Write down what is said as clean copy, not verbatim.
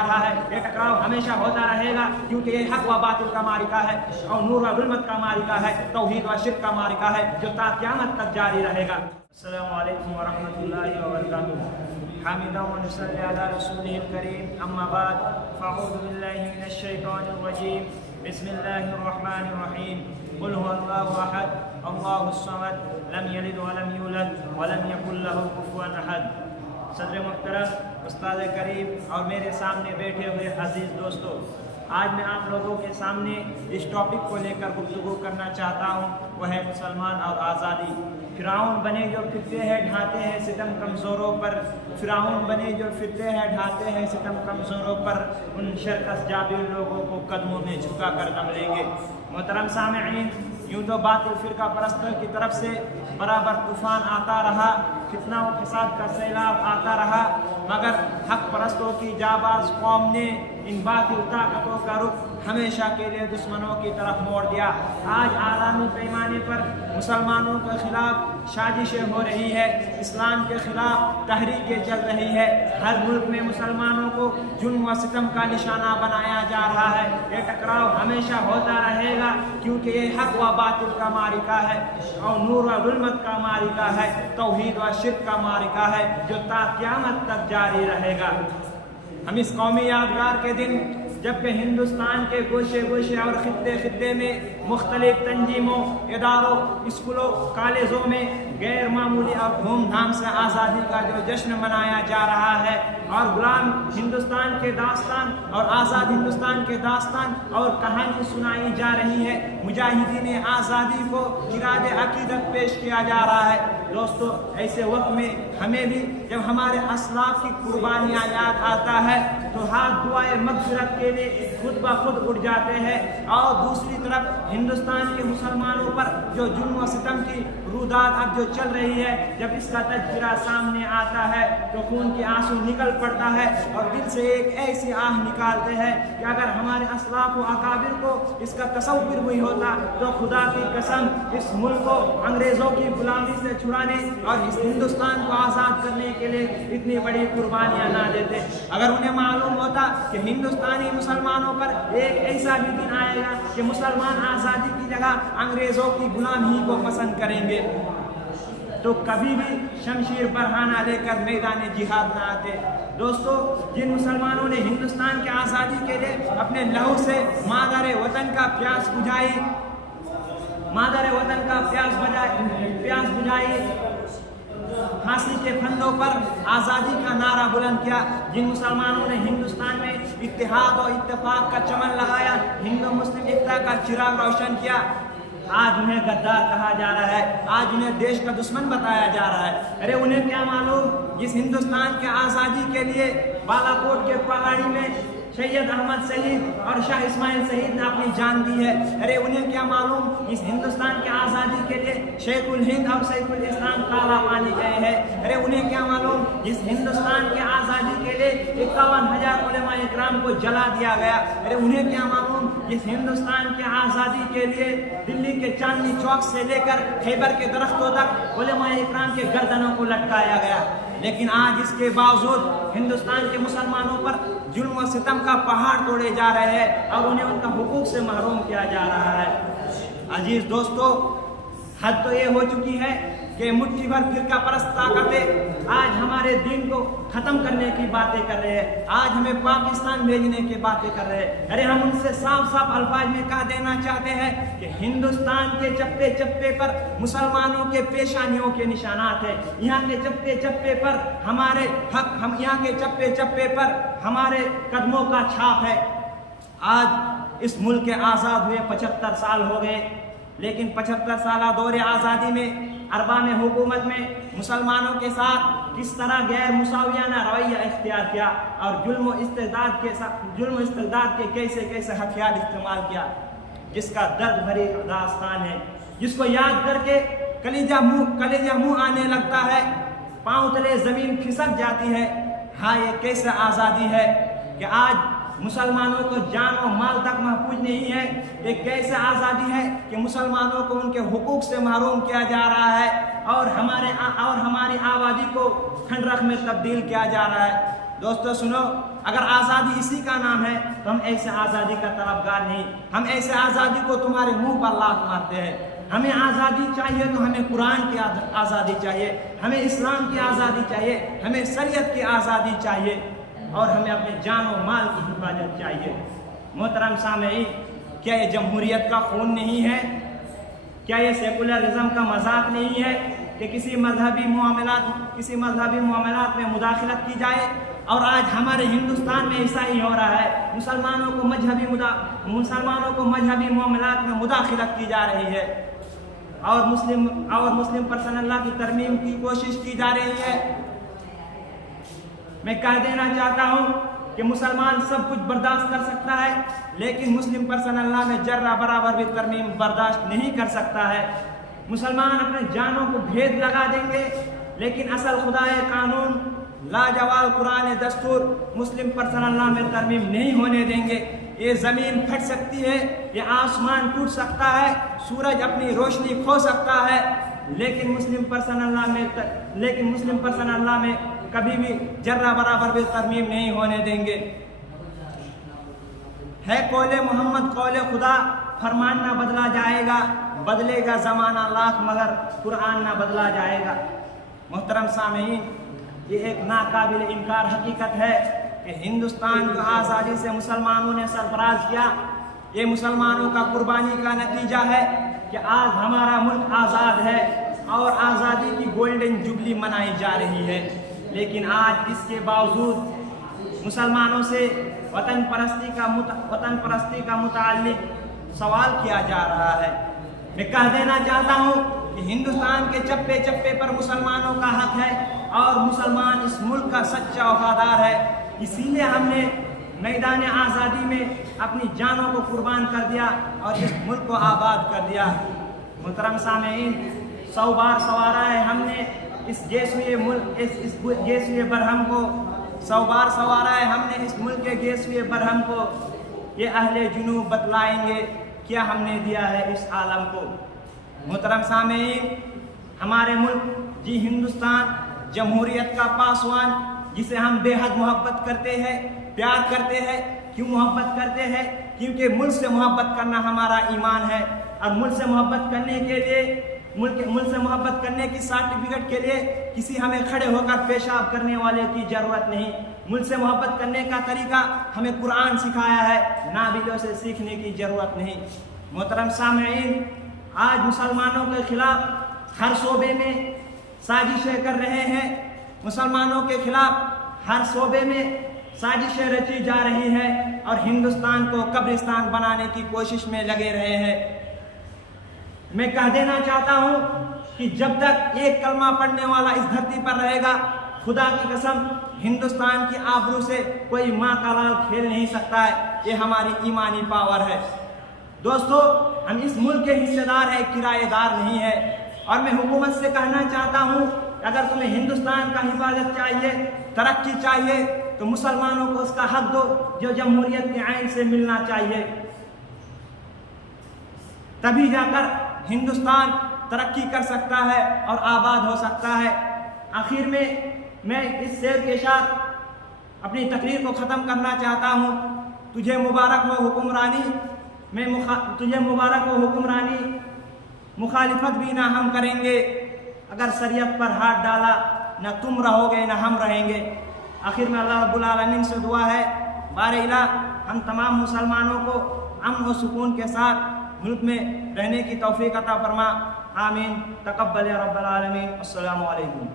जा रहा है। ये टकराव हमेशा होता रहेगा क्योंकि ये हक व बातिल का मारिका है और नूर व जुल्मत का मारिका है, तौहीद व शिर्क का मारिका है जो ता क़यामत तक जारी रहेगा। अस्सलामु अलैकुम व रहमतुल्लाहि व बरकातुहू। हामिदा व नसल्ली अला रसूलिहिल करीम, अम्मा बाद, फ़अऊज़ु बिल्लाहि मिनश शैतानिर रजीम, बिस्मिल्लाहिर रहमानिर रहीम। कुल हुवल्लाहु अहद, अल्लाहुस समद, लम यलिद व लम यूलद व लम यकुल लहू कुफुवन अहद। सदर मुहतरम, उस्ताद करीम और मेरे सामने बैठे हुए अजीज़ दोस्तों, आज मैं आप लोगों के सामने इस टॉपिक को लेकर गुफ्तगू करना चाहता हूँ, वह है मुसलमान और आज़ादी। फ़िरौन बने जो फिरते हैं ढाते हैं सितम कमज़ोरों पर, फ़िरौन बने जो फिरते हैं ढाते हैं सितम कमज़ोरों पर, उन शरकस जाबिर लोगों को कदमों में झुका कर दम लेंगे। मोहतरम सामईन, यूँ तो बातिल फ़िरका परस्तों की तरफ से बराबर तूफ़ान आता रहा, फितना व फसाद का सैलाब आता रहा, मगर हक परस्तों की जाबाज कौम ने इन बातिल ताकतों का रुख हमेशा के लिए दुश्मनों की तरफ मोड़ दिया। आज आलमी पैमाने पर मुसलमानों के खिलाफ साजिशें हो रही है, इस्लाम के खिलाफ तहरीकें चल रही है, हर मुल्क में मुसलमानों को जुल्म व सितम का निशाना बनाया जा रहा है। ये टकराव हमेशा होता रहेगा क्योंकि ये हक व बातिल का मारिका है और नूर व जुल्मत का मारिका है, तौहीद व शिर्क का मारिका है जो ता क़यामत तक जारी रहेगा। हम इस कौमी यादगार के दिन जबकि हिंदुस्तान के गोशे गोशे और खित्ते खित्ते में मुख्तलिफ तंजीमों, इदारों, स्कूलों, कॉलेजों में गैर मामूली और धूमधाम से आज़ादी का जो जश्न मनाया जा रहा है और गुलाम हिंदुस्तान के दास्तान और आज़ाद हिंदुस्तान के दास्तान और कहानी सुनाई जा रही है, मुजाहिदीन आज़ादी को इरादे अकीदत पेश किया जा रहा है। दोस्तों, ऐसे वक्त में हमें भी जब हमारे असलाफ की कुर्बानियाँ याद आता है तो हाथ दुआए मग़फ़िरत के लिए खुद ब खुद उठ जाते हैं और दूसरी तरफ हिंदुस्तान के मुसलमानों पर जो जुल्म व सितम की रुदात अब जो चल रही है, जब इसका तज़किरा सामने आता है तो खून के आंसू निकल पड़ता है और दिल से एक ऐसी आह निकालते हैं कि अगर हमारे असलाफ व अकाबिर को इसका तसव्वुर हुई होता तो खुदा की कसम इस मुल्क को अंग्रेज़ों की गुलामी से छुड़ाने और इस हिंदुस्तान को आज़ाद करने के लिए इतनी बड़ी कुर्बानियाँ ना देते। अगर उन्हें मालूम होता कि हिंदुस्तानी मुसलमानों पर एक ऐसा भी दिन आएगा कि मुसलमान आज़ादी की जगह अंग्रेज़ों की गुलामी को पसंद करेंगे तो कभी भी शमशीर बरहाना लेकर मैदान जिहाद ना आते। दोस्तों, जिन मुसलमानों ने हिंदुस्तान की आज़ादी के लिए अपने लहू से मादर वतन का प्यास बुझाई, मादर वतन का प्यास बुझाई, फांसी के फंदों पर आज़ादी का नारा बुलंद किया, जिन मुसलमानों ने हिंदुस्तान में इत्तेहाद और इत्तेफाक का चमन लगाया, हिंदू मुस्लिम एकता का चिराग रोशन किया, आज उन्हें गद्दार कहा जा रहा है, आज उन्हें देश का दुश्मन बताया जा रहा है। अरे उन्हें क्या मालूम, जिस हिंदुस्तान के आज़ादी के लिए बालाकोट के पहाड़ी में सैयद अहमद शहीद और शाह इस्माइल शहीद ने अपनी जान दी है। अरे उन्हें क्या मालूम, इस हिंदुस्तान की आज़ादी के लिए शेखुल हिंद और सैफुल इस्लाम काला पानी गए हैं। अरे उन्हें क्या मालूम, इस हिंदुस्तान की आज़ादी के लिए 51,000 उलेमा इकराम को जला दिया गया। अरे उन्हें क्या मालूम, इस हिंदुस्तान की आज़ादी के लिए दिल्ली के चांदनी चौक से लेकर खैबर के दरख्तों तक उलेमा इकराम के गर्दनों को लटकाया गया। लेकिन आज इसके बावजूद हिंदुस्तान के मुसलमानों पर जुल्म व सितम का पहाड़ तोड़े जा रहे हैं और उन्हें उनका हुकूक से महरूम किया जा रहा है। अजीज दोस्तों, हद तो ये हो चुकी है कि मुट्ठी भर फिरका परस्त ताकतें आज हमारे दीन को ख़त्म करने की बातें कर रहे हैं, आज हमें पाकिस्तान भेजने की बातें कर रहे हैं। अरे हम उनसे साफ साफ अल्फाज में कह देना चाहते हैं कि हिंदुस्तान के चप्पे चप्पे पर मुसलमानों के पेशानियों के निशानात हैं, यहाँ के चप्पे चप्पे पर हमारे हक, हम यहाँ के चप्पे चप्पे पर हमारे कदमों का छाप है। आज इस मुल्क के आज़ाद हुए 75 साल हो गए, लेकिन 75 साल दौरे आज़ादी में अरबा में हुकूमत में मुसलमानों के साथ किस तरह गैर मुसावियाना रवैया इख्तियार किया और जुल्म इस्तेदाद के कैसे कैसे हथियार इस्तेमाल किया, जिसका दर्द भरी दास्तान है, जिसको याद करके कलेजा मुँह आने लगता है, पाँव तले ज़मीन खिसक जाती है। हाँ, ये कैसे आज़ादी है कि आज मुसलमानों को जान और माल तक महफूज नहीं है। एक कैसे आज़ादी है कि मुसलमानों को उनके हुकूक से महरूम किया जा रहा है और हमारी आबादी को खंडरख में तब्दील किया जा रहा है। दोस्तों सुनो, اگر آزادی اسی کا نام ہے تو ہم ایسے آزادی کا طلبگار نہیں، ہم ایسے آزادی کو تمہارے منہ پر لات مارتے ہیں۔ ہمیں آزادی چاہیے تو ہمیں قرآن کی آزادی چاہیے، ہمیں اسلام کی آزادی چاہیے، ہمیں شریعت کی آزادی چاہیے، اور ہمیں اپنے جان و مال کی حفاظت چاہیے۔ محترم سامعین، کیا یہ جمہوریت کا خون نہیں ہے؟ کیا یہ سیکولرزم کا مذاق نہیں ہے کہ کسی مذہبی معاملات میں مداخلت کی جائے؟ اور آج ہمارے ہندوستان میں ایسا ہی ہو رہا ہے، مسلمانوں کو مذہبی معاملات میں مداخلت کی جا رہی ہے، اور مسلم پرسن اللہ کی ترمیم کی کوشش کی جا رہی ہے۔ میں کہہ دینا چاہتا ہوں کہ مسلمان سب کچھ برداشت کر سکتا ہے، لیکن مسلم پرسن اللہ میں ذرہ برابر بھی ترمیم برداشت نہیں کر سکتا ہے۔ مسلمان اپنے جانوں کو بھید لگا دیں گے، لیکن اصل خدائے قانون لاجوال قرآن دستور مسلم پرسن اللہ میں ترمیم نہیں ہونے دیں گے۔ یہ زمین پھٹ سکتی ہے، یہ آسمان ٹوٹ سکتا ہے، سورج اپنی روشنی کھو سکتا ہے، لیکن مسلم پرسن اللہ میں کبھی بھی ذرہ برابر بھی ترمیم نہیں ہونے دیں گے۔ ہے قول محمد قول خدا، فرمان نہ بدلا جائے گا، بدلے گا زمانہ لاکھ مگر قرآن نہ بدلا جائے گا۔ محترم سامعین، یہ ایک ناقابل انکار حقیقت ہے کہ ہندوستان کو آزادی سے مسلمانوں نے سرفراز کیا۔ یہ مسلمانوں کا قربانی کا نتیجہ ہے کہ آج ہمارا ملک آزاد ہے اور آزادی کی گولڈن جبلی منائی جا رہی ہے، لیکن آج اس کے باوجود مسلمانوں سے وطن پرستی کا متعلق سوال کیا جا رہا ہے۔ میں کہہ دینا چاہتا ہوں کہ ہندوستان کے چپے چپے پر مسلمانوں کا حق ہے، اور مسلمان اس ملک کا سچا وفادار ہے۔ اسی لیے ہم نے میدان آزادی میں اپنی جانوں کو قربان کر دیا اور اس ملک کو آباد کر دیا۔ محترم سامعین، 100 بار سوارا ہے ہم نے اس گیسوئے برہم کو، 100 بار سوارا ہے ہم نے اس ملک کے گیسوئے برہم کو۔ یہ اہل جنوب بتلائیں گے کیا ہم نے دیا ہے اس عالم کو۔ محترم سامعین، ہمارے ملک جی ہندوستان جمہوریت کا پاسوان، جسے ہم بے حد محبت کرتے ہیں، پیار کرتے ہیں۔ کیوں محبت کرتے ہیں؟ کیونکہ ملک سے محبت کرنا ہمارا ایمان ہے، اور ملک سے محبت کرنے کے لیے ملک سے محبت کرنے کی سرٹیفکیٹ کے لیے کسی ہمیں کھڑے ہو کر پیشاب کرنے والے کی ضرورت نہیں۔ ملک سے محبت کرنے کا طریقہ ہمیں قرآن سکھایا ہے، نابیلوں سے سیکھنے کی ضرورت نہیں۔ محترم سامعین، آج مسلمانوں کے خلاف ہر شعبے میں سازشیں کر رہے ہیں، مسلمانوں کے خلاف ہر شعبے میں سازشیں رچی جا رہی ہیں، اور ہندوستان کو قبرستان بنانے کی کوشش میں لگے رہے ہیں۔ میں کہہ دینا چاہتا ہوں کہ جب تک ایک کلمہ پڑھنے والا اس دھرتی پر رہے گا، خدا کی قسم ہندوستان کی آبرو سے کوئی ماں کا لال کھیل نہیں سکتا ہے۔ یہ ہماری ایمانی پاور ہے۔ دوستو، ہم اس ملک کے حصے دار ہیں، کرایہ دار نہیں ہے، اور میں حکومت سے کہنا چاہتا ہوں کہ اگر تمہیں ہندوستان کا حفاظت چاہیے، ترقی چاہیے، تو مسلمانوں کو اس کا حق دو جو جمہوریت کے آئین سے ملنا چاہیے، تبھی جا کر ہندوستان ترقی کر سکتا ہے اور آباد ہو سکتا ہے۔ آخر میں اس شعر کے ساتھ اپنی تقریر کو ختم کرنا چاہتا ہوں۔ تجھے مبارک ہو حکمرانی، تجھے مبارک ہو حکمرانی، مخالفت بھی نہ ہم کریں گے، اگر شریعت پر ہاتھ ڈالا نہ تم رہو گے نہ ہم رہیں گے۔ آخر میں اللہ رب العالمین سے دعا ہے، بار الہ ہم تمام مسلمانوں کو امن و سکون کے ساتھ ملک میں رہنے کی توفیق عطا فرما۔ آمین۔ تقبل یا رب العالمین۔ السلام علیکم۔